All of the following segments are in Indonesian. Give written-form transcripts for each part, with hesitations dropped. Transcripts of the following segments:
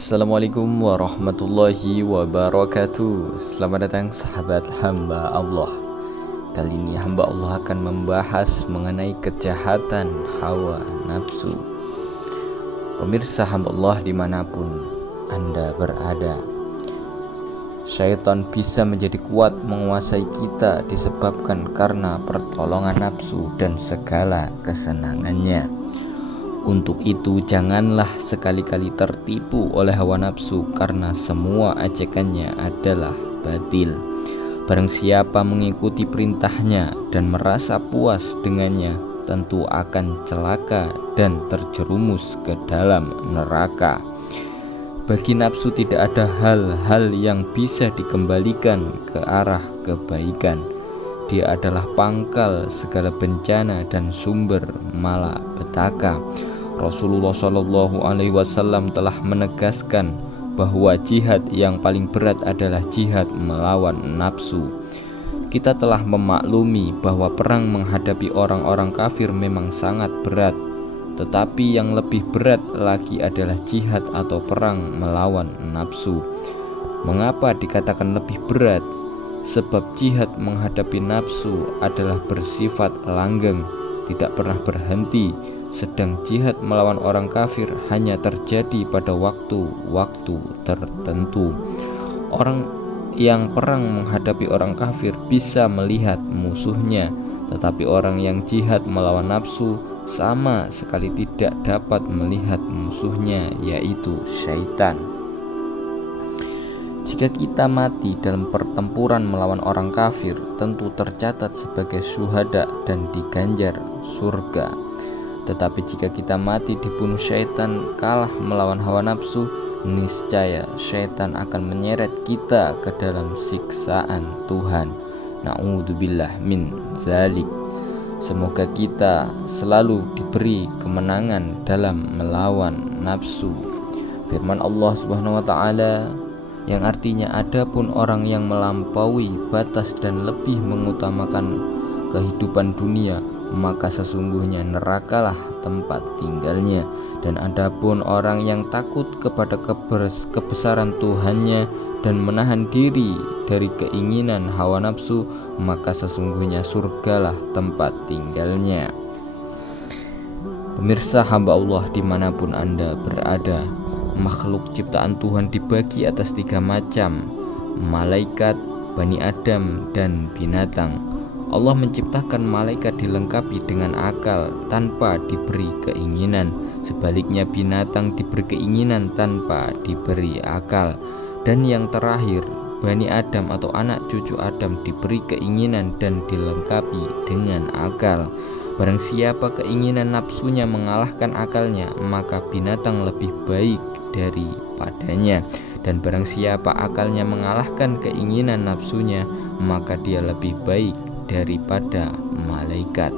Assalamualaikum warahmatullahi wabarakatuh. Selamat datang sahabat hamba Allah. Kali ini hamba Allah akan membahas mengenai kejahatan hawa nafsu. Pemirsa hamba Allah dimanapun Anda berada, syaitan bisa menjadi kuat menguasai kita disebabkan karena pertolongan nafsu dan segala kesenangannya. Untuk itu janganlah sekali-kali tertipu oleh hawa nafsu, karena semua ajakannya adalah batil. Barang siapa mengikuti perintahnya dan merasa puas dengannya, tentu akan celaka dan terjerumus ke dalam neraka. Bagi nafsu tidak ada hal-hal yang bisa dikembalikan ke arah kebaikan. Dia adalah pangkal segala bencana dan sumber malapetaka. Rasulullah SAW telah menegaskan bahwa jihad yang paling berat adalah jihad melawan nafsu. Kita telah memaklumi bahwa perang menghadapi orang-orang kafir memang sangat berat, tetapi yang lebih berat lagi adalah jihad atau perang melawan nafsu. Mengapa dikatakan lebih berat? Sebab jihad menghadapi nafsu adalah bersifat langgeng, tidak pernah berhenti, sedang jihad melawan orang kafir hanya terjadi pada waktu-waktu tertentu. Orang yang perang menghadapi orang kafir bisa melihat musuhnya, tetapi orang yang jihad melawan nafsu sama sekali tidak dapat melihat musuhnya, yaitu syaitan. Jika kita mati dalam pertempuran melawan orang kafir, tentu tercatat sebagai syuhada dan diganjar surga. Tetapi jika kita mati dibunuh syaitan, kalah melawan hawa nafsu, niscaya syaitan akan menyeret kita ke dalam siksaan Tuhan. Na'udzubillah min dzalik. Semoga kita selalu diberi kemenangan dalam melawan nafsu. Firman Allah Subhanahu wa taala yang artinya, adapun orang yang melampaui batas dan lebih mengutamakan kehidupan dunia, maka sesungguhnya nerakalah tempat tinggalnya. Dan adapun orang yang takut kepada kebesaran Tuhannya dan menahan diri dari keinginan hawa nafsu, maka sesungguhnya surgalah tempat tinggalnya. Pemirsa hamba Allah dimanapun Anda berada, makhluk ciptaan Tuhan dibagi atas 3 macam: malaikat, Bani Adam, dan binatang. Allah menciptakan malaikat dilengkapi dengan akal tanpa diberi keinginan. Sebaliknya binatang diberi keinginan tanpa diberi akal. Dan yang terakhir, Bani Adam atau anak cucu Adam diberi keinginan dan dilengkapi dengan akal. Barang siapa keinginan nafsunya mengalahkan akalnya, maka binatang lebih baik daripadanya. Dan barang siapa akalnya mengalahkan keinginan nafsunya, maka dia lebih baik daripada malaikat.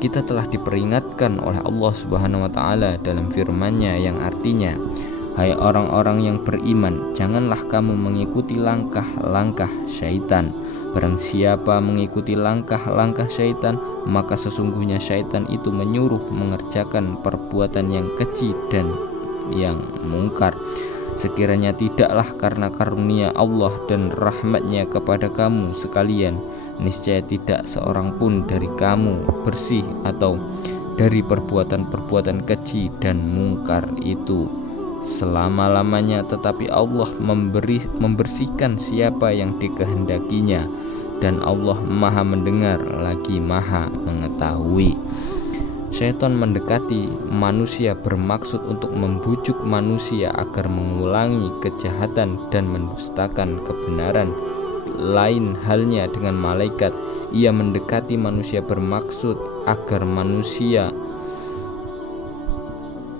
Kita telah diperingatkan oleh Allah Subhanahu wa taala dalam firman-Nya yang artinya, hai orang-orang yang beriman, janganlah kamu mengikuti langkah-langkah syaitan. Barang siapa mengikuti langkah-langkah syaitan, maka sesungguhnya syaitan itu menyuruh mengerjakan perbuatan yang keji dan yang mungkar. Sekiranya tidaklah karena karunia Allah dan rahmat-Nya kepada kamu sekalian, niscaya tidak seorang pun dari kamu bersih atau dari perbuatan-perbuatan keji dan mungkar itu selama-lamanya. Tetapi Allah membersihkan siapa yang dikehendakinya, dan Allah Maha mendengar lagi Maha mengetahui. Syaitan mendekati manusia bermaksud untuk membujuk manusia agar mengulangi kejahatan dan mendustakan kebenaran. Lain halnya dengan malaikat, ia mendekati manusia bermaksud agar manusia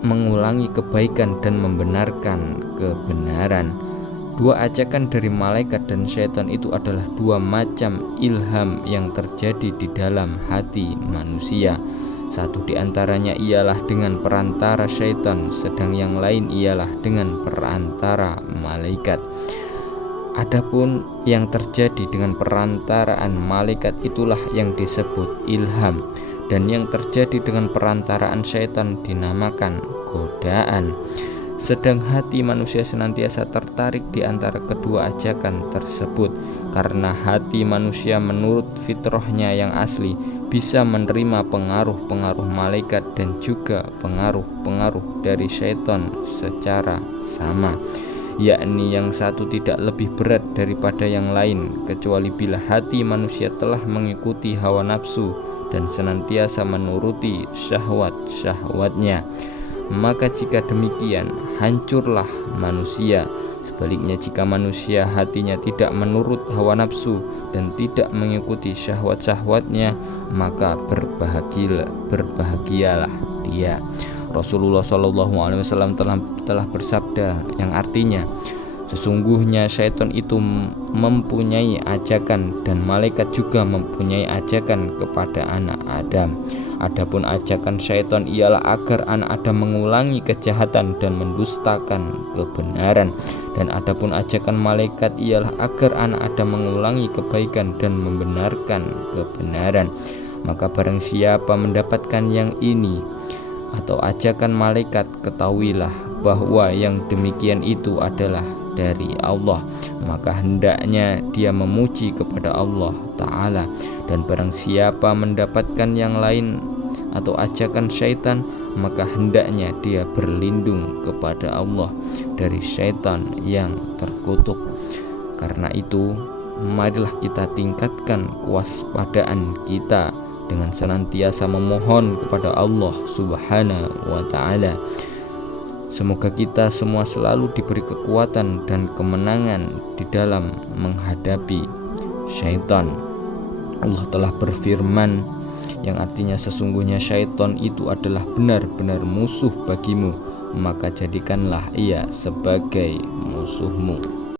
mengulangi kebaikan dan membenarkan kebenaran. 2 ajakan dari malaikat dan syaitan itu adalah 2 macam ilham yang terjadi di dalam hati manusia. Satu di antaranya ialah dengan perantara syaitan, sedang yang lain ialah dengan perantara malaikat. Adapun yang terjadi dengan perantaraan malaikat itulah yang disebut ilham, dan yang terjadi dengan perantaraan syaitan dinamakan godaan. Sedang hati manusia senantiasa tertarik di antara kedua ajakan tersebut, karena hati manusia menurut fitrahnya yang asli bisa menerima pengaruh-pengaruh malaikat dan juga pengaruh-pengaruh dari syaitan secara sama, yakni yang satu tidak lebih berat daripada yang lain, kecuali bila hati manusia telah mengikuti hawa nafsu dan senantiasa menuruti syahwat-syahwatnya. Maka jika demikian, hancurlah manusia. Sebaliknya, jika manusia hatinya tidak menurut hawa nafsu dan tidak mengikuti syahwat-syahwatnya, maka berbahagialah dia. Rasulullah SAW telah bersabda yang artinya, sesungguhnya syaitan itu mempunyai ajakan dan malaikat juga mempunyai ajakan kepada anak Adam. Adapun ajakan syaitan ialah agar anak Adam mengulangi kejahatan dan mendustakan kebenaran, dan adapun ajakan malaikat ialah agar anak Adam mengulangi kebaikan dan membenarkan kebenaran. Maka barang siapa mendapatkan yang ini atau ajakan malaikat, ketahuilah bahwa yang demikian itu adalah dari Allah, maka hendaknya dia memuji kepada Allah Ta'ala. Dan barang siapa mendapatkan yang lain atau ajakan syaitan, maka hendaknya dia berlindung kepada Allah dari syaitan yang terkutuk. Karena itu, marilah kita tingkatkan kewaspadaan kita dengan senantiasa memohon kepada Allah Subhanahu wa Ta'ala. Semoga kita semua selalu diberi kekuatan dan kemenangan di dalam menghadapi syaitan. Allah telah berfirman yang artinya, sesungguhnya syaitan itu adalah benar-benar musuh bagimu, maka jadikanlah ia sebagai musuhmu.